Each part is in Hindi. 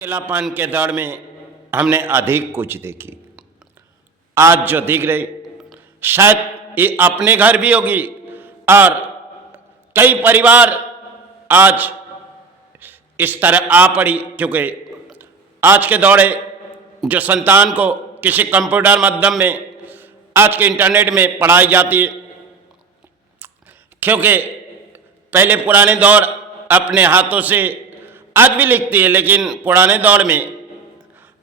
अकेलापन के दौर में हमने अधिक कुछ देखी। आज जो दिख रही शायद ये अपने घर भी होगी और कई परिवार आज इस तरह आ पड़ी, क्योंकि आज के दौरे जो संतान को किसी कंप्यूटर माध्यम में आज के इंटरनेट में पढ़ाई जाती है, क्योंकि पहले पुराने दौर अपने हाथों से आज भी लिखती है, लेकिन पुराने दौर में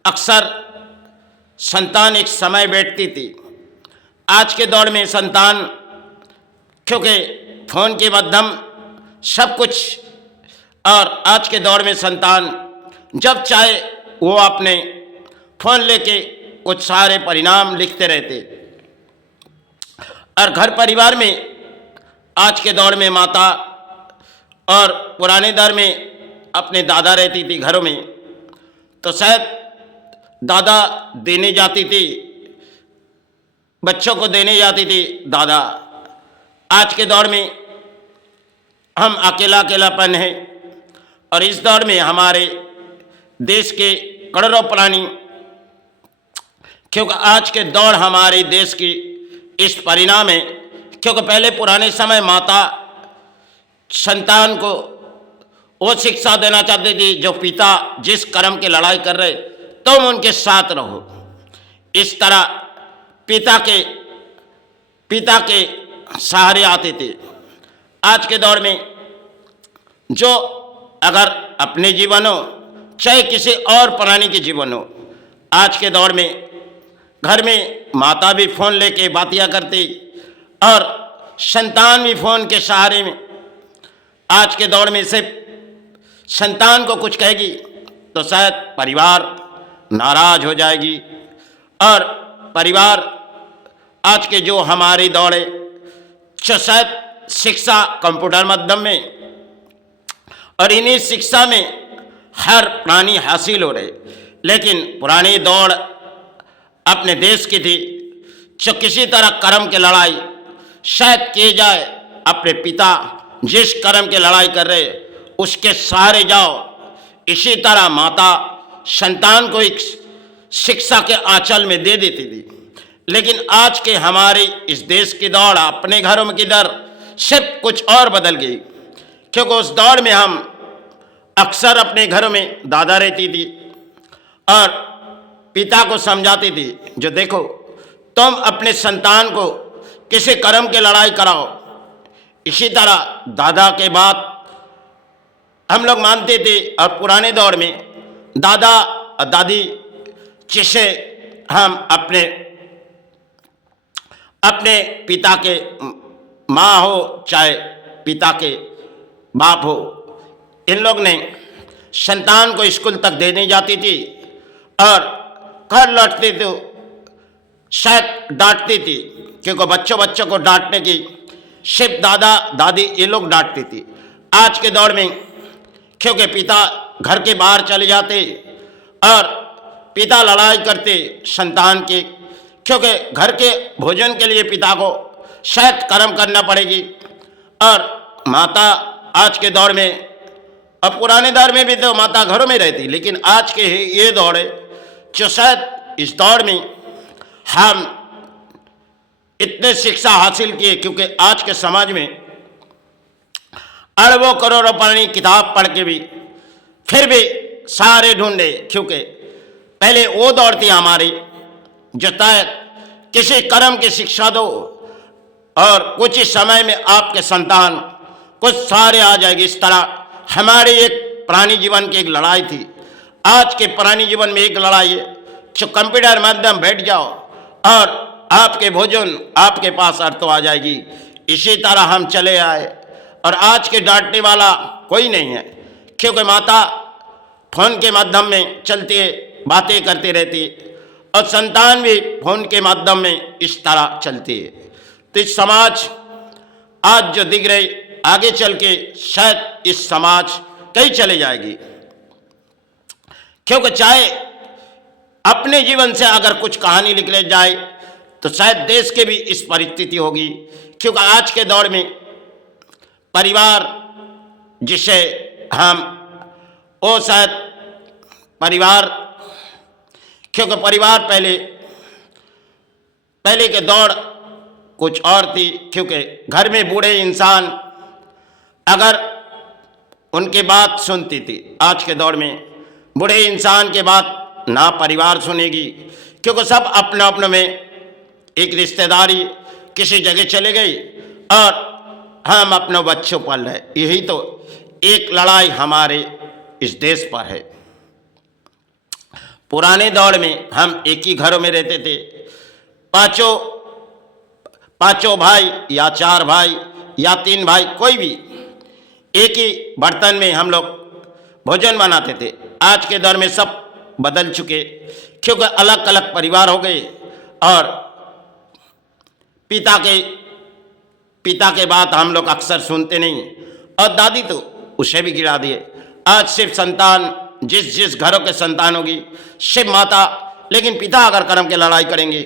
अक्सर संतान एक समय बैठती थी। आज के दौर में संतान क्योंकि फ़ोन के माध्यम सब कुछ, और आज के दौर में संतान जब चाहे वो अपने फ़ोन लेके कुछ सारे परिणाम लिखते रहते। और घर परिवार में आज के दौर में माता और पुराने दौर में अपने दादा रहती थी घरों में, तो शायद दादा देने जाती थी, बच्चों को देने जाती थी दादा। आज के दौर में हम अकेलापन है, और इस दौर में हमारे देश के करोड़ों प्राणी, क्योंकि आज के दौर हमारे देश की इस परिणाम है, क्योंकि पहले पुराने समय माता संतान को वो शिक्षा देना चाहती थी जो पिता जिस कर्म की लड़ाई कर रहे तुम उनके साथ रहो। इस तरह पिता के सहारे आते थे। आज के दौर में जो अगर अपने जीवन हो चाहे किसी और प्राणी के जीवन हो, आज के दौर में घर में माता भी फ़ोन लेके बातियाँ करती और संतान भी फ़ोन के सहारे में। आज के दौर में सिर्फ संतान को कुछ कहेगी तो शायद परिवार नाराज हो जाएगी, और परिवार आज के जो हमारे दौड़े शायद शिक्षा कंप्यूटर माध्यम में, और इन्हीं शिक्षा में हर प्राणी हासिल हो रहे। लेकिन पुरानी दौड़ अपने देश की थी, जो किसी तरह कर्म की लड़ाई शायद किए जाए, अपने पिता जिस कर्म की लड़ाई कर रहे उसके सहारे जाओ। इसी तरह माता संतान को एक शिक्षा के आंचल में दे देती थी। लेकिन आज के हमारे इस देश की दौड़ अपने घरों में की दर सिर्फ कुछ और बदल गई, क्योंकि उस दौड़ में हम अक्सर अपने घरों में दादा रहती थी और पिता को समझाती थी जो देखो तुम अपने संतान को किसी कर्म की लड़ाई कराओ। इसी तरह दादा के बाद हम लोग मानते थे, और पुराने दौर में दादा और दादी जिसे हम अपने पिता के माँ हो चाहे पिता के बाप हो, इन लोग ने संतान को स्कूल तक देने जाती थी और घर लौटते तो शायद डांटती थी, क्योंकि बच्चों को डांटने की सिर्फ दादा दादी ये लोग डांटती थी। आज के दौर में क्योंकि पिता घर के बाहर चले जाते और पिता लड़ाई करते संतान की, क्योंकि घर के भोजन के लिए पिता को शायद कर्म करना पड़ेगी, और माता आज के दौर में, अब पुराने दौर में भी तो माता घरों में रहती, लेकिन आज के ये दौर है जो शायद इस दौर में हम इतने शिक्षा हासिल किए, क्योंकि आज के समाज में अरबों करोड़ों प्राणी किताब पढ़ के भी फिर भी सारे ढूंढे, क्योंकि पहले वो दौड़ थी हमारी जो शायद किसी कर्म की शिक्षा दो और कुछ ही समय में आपके संतान कुछ सारे आ जाएगी। इस तरह हमारे एक प्राणी जीवन की एक लड़ाई थी। आज के प्राणी जीवन में एक लड़ाई है जो कंप्यूटर माध्यम बैठ जाओ और आपके भोजन आपके पास अर्थ आ जाएगी। इसी तरह हम चले आए, और आज के डांटने वाला कोई नहीं है, क्योंकि माता फ़ोन के माध्यम में चलती है, बातें करती रहती है, और संतान भी फ़ोन के माध्यम में इस तरह चलती है। तो इस समाज आज जो दिख रही, आगे चल के शायद इस समाज कहीं चले जाएगी, क्योंकि चाहे अपने जीवन से अगर कुछ कहानी लिख जाए तो शायद देश के भी इस परिस्थिति होगी, क्योंकि आज के दौर में परिवार जिसे हम वो शायद परिवार, क्योंकि परिवार पहले के दौड़ कुछ और थी, क्योंकि घर में बूढ़े इंसान अगर उनकी बात सुनती थी। आज के दौर में बूढ़े इंसान के बात ना परिवार सुनेगी, क्योंकि सब अपने अपने में एक रिश्तेदारी किसी जगह चले गई और हम अपने बच्चों पाल रहे। यही तो एक लड़ाई हमारे इस देश पर है। पुराने दौर में हम एक ही घरों में रहते थे, पांचों भाई या 4 भाई या 3 भाई, कोई भी एक ही बर्तन में हम लोग भोजन बनाते थे। आज के दौर में सब बदल चुके, क्योंकि अलग अलग परिवार हो गए और पिता के बात हम लोग अक्सर सुनते नहीं, और दादी तो उसे भी गिरा दिए। आज सिर्फ संतान, जिस घरों के संतान होगी सिर्फ माता, लेकिन पिता अगर कर्म के लड़ाई करेंगे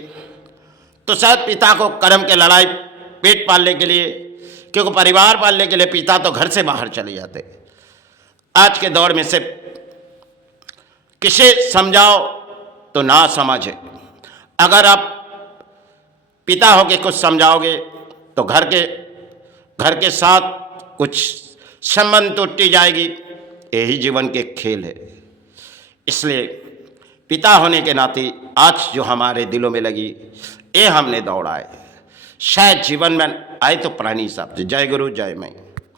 तो शायद पिता को कर्म के लड़ाई पेट पालने के लिए, क्योंकि परिवार पालने के लिए पिता तो घर से बाहर चले जाते। आज के दौर में सिर्फ किसे समझाओ तो ना समझे। अगर आप पिता होके कुछ समझाओगे तो घर के साथ कुछ संबंध टूटी जाएगी। यही जीवन के खेल है। इसलिए पिता होने के नाते आज जो हमारे दिलों में लगी, ये हमने दौड़ाए, शायद जीवन में आए तो प्राणी हिसाब से। जय गुरु, जय मैं।